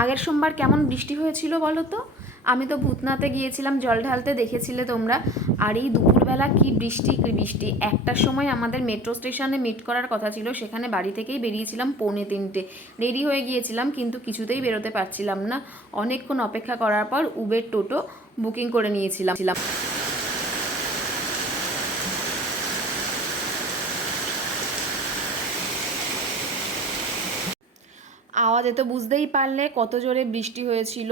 আগের সোমবার কেমন বৃষ্টি হয়েছিল বলো তো? আমি তো ভূতনাথে গিয়েছিলাম জল ঢালতে, দেখেছিলে তোমরা। আর এই দুপুরবেলা কি বৃষ্টি কি বৃষ্টি! একটার সময় আমাদের মেট্রো স্টেশনে মিট করার কথা ছিল, সেখানে বাড়ি থেকেই বেরিয়েছিলাম 2:45। রেডি হয়ে গিয়েছিলাম কিন্তু কিছুতেই বেরোতে পারছিলাম না। অনেকক্ষণ অপেক্ষা করার পর উবের টোটো বুকিং করে নিয়েছিলাম। আওয়াজে তো বুঝতেই পারলে কত জোরে বৃষ্টি হয়েছিল।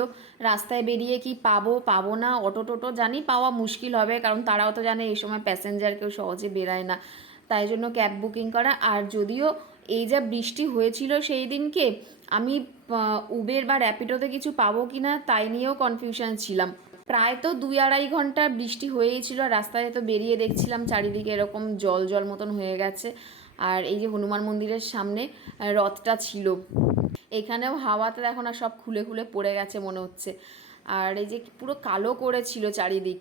রাস্তায় বেরিয়ে কি পাবো পাবো না, অটো টোটো জানি পাওয়া মুশকিল হবে, কারণ তারাও তো জানে এই সময় প্যাসেঞ্জার কেউ সহজে বেরায় না। তাই জন্য ক্যাব বুকিং করা। আর যদিও এই যা বৃষ্টি হয়েছিল সেই দিনকে, আমি উবের বা র্যাপিডোতে কিছু পাবো কি না তাই নিয়েও কনফিউশন ছিলাম। প্রায় তো 2-2.5 ঘন্টা বৃষ্টি হয়েই ছিল। রাস্তায় তো বেরিয়ে দেখছিলাম চারিদিকে এরকম জল জল মতন হয়ে গেছে। আর এই যে হনুমান মন্দিরের সামনে রথটা ছিল, এখানেও হাওয়াতে দেখো না সব খুলে খুলে পড়ে গেছে মনে হচ্ছে। আর এই যে পুরো কালো করেছিল চারিদিক।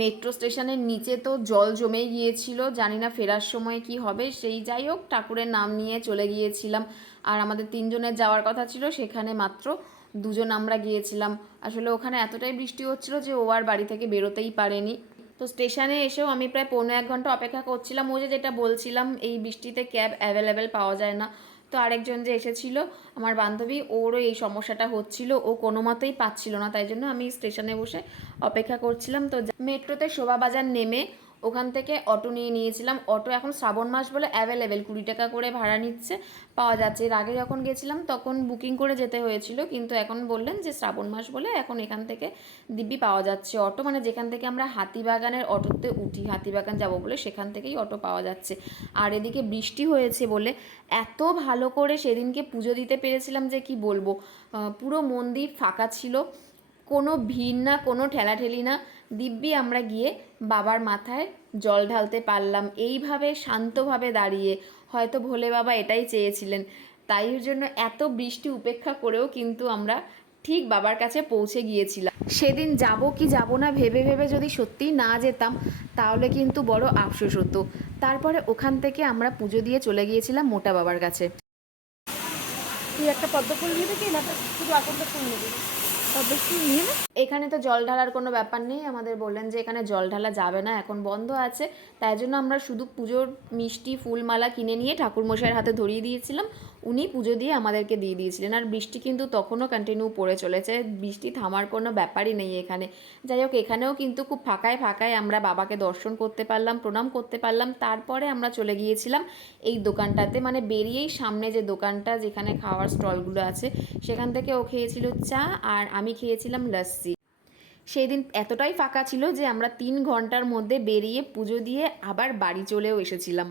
মেট্রো স্টেশনের নিচে তো জল জমে গিয়েছিল, জানি না ফেরার সময় কি হবে। সেই যাই হোক, ঠাকুরের নাম নিয়ে চলে গিয়েছিলাম। আর আমাদের 3 জনের যাওয়ার কথা ছিল, সেখানে মাত্র 2জন আমরা গিয়েছিলাম। আসলে ওখানে এতটাই বৃষ্টি হচ্ছিল যে ও আর বাড়ি থেকে বেরোতেই পারেনি। তো স্টেশনে এসেও আমি প্রায় 1.25 ঘন্টা অপেক্ষা করছিলাম। ও যে যেটা বলছিলাম, এই বৃষ্টিতে ক্যাব অ্যাভেলেবেল পাওয়া যায় না। তো আরেকজন যে এসেছিল আমার বান্ধবী, ওরও এই সমস্যাটা হচ্ছিল, ও কোনো মতেই পাচ্ছিল না। তাই জন্য আমি স্টেশনে বসে অপেক্ষা করছিলাম। তো মেট্রোতে শোভাবাজার নেমে ওখান থেকে অটো নিয়ে নিয়েছিলাম। অটো এখন শ্রাবণ মাস বলে অ্যাভেলেবেল, 20 টাকা করে ভাড়া নিচ্ছে, পাওয়া যাচ্ছে। এর আগে যখন গেছিলাম তখন বুকিং করে যেতে হয়েছিল, কিন্তু এখন বললেন যে শ্রাবণ মাস বলে এখন এখান থেকে দিব্যি পাওয়া যাচ্ছে অটো। মানে যেখান থেকে আমরা হাতিবাগানের অটোতে উঠি, হাতিবাগান যাব বলে, সেখান থেকেই অটো পাওয়া যাচ্ছে। আর এদিকে বৃষ্টি হয়েছে বলে এত ভালো করে সেদিনকে পুজো দিতে পেরেছিলাম যে কি বলবো। পুরো মন্দির ফাঁকা ছিল, কোনো ভিড় না, কোনো ঠেলাঠেলি না। দিব্যি আমরা গিয়ে বাবার মাথায় জল ঢালতে পারলাম এইভাবে শান্তভাবে দাঁড়িয়ে। হয়তো ভোলে বাবা এটাই চেয়েছিলেন, তাই জন্য এত বৃষ্টি উপেক্ষা করেও কিন্তু আমরা ঠিক বাবার কাছে পৌঁছে গিয়েছিলাম। সেদিন যাব কি যাব না ভেবে ভেবে যদি সত্যিই না যেতাম, তাহলে কিন্তু বড় আফসোস হতো। তারপরে ওখান থেকে আমরা পুজো দিয়ে চলে গিয়েছিলাম মোটা বাবার কাছে। তুই একটা পদ্ম ফুল নিবি কি না শুধু আকন্দ ফুল নিবি? পদ্ম ফুল নিয়ে না। এখানে তো জল ঢালার কোনো ব্যাপার নেই, আমাদের বললেন যে এখানে জল ঢালা যাবে না, এখন বন্ধ আছে। তাই জন্য আমরা শুধু পুজোর মিষ্টি ফুলমালা কিনে নিয়ে ঠাকুরমশাইয়ের হাতে ধরিয়ে দিয়েছিলাম, উনি পুজো দিয়ে আমাদেরকে দিয়ে দিয়েছিলেন। আর বৃষ্টি কিন্তু তখনও কন্টিনিউ পড়ে চলেছে, বৃষ্টি থামার কোনো ব্যাপারই নেই এখানে। যাই হোক, এখানেও কিন্তু খুব ফাঁকায় ফাঁকায় আমরা বাবাকে দর্শন করতে পারলাম, প্রণাম করতে পারলাম। তারপরে আমরা চলে গিয়েছিলাম এই দোকানটাতে, মানে বেরিয়েই সামনে যে দোকানটা যেখানে খাওয়ার স্টলগুলো আছে, সেখান থেকে ও খেয়েছিল চা আর আমি খেয়েছিলাম লস্যি। সেই দিন এতটাই ফাঁকা ছিল যে আমরা 3 ঘন্টার মধ্যে বেরিয়ে পুজো দিয়ে আবার বাড়ি চলেও এসেছিলাম।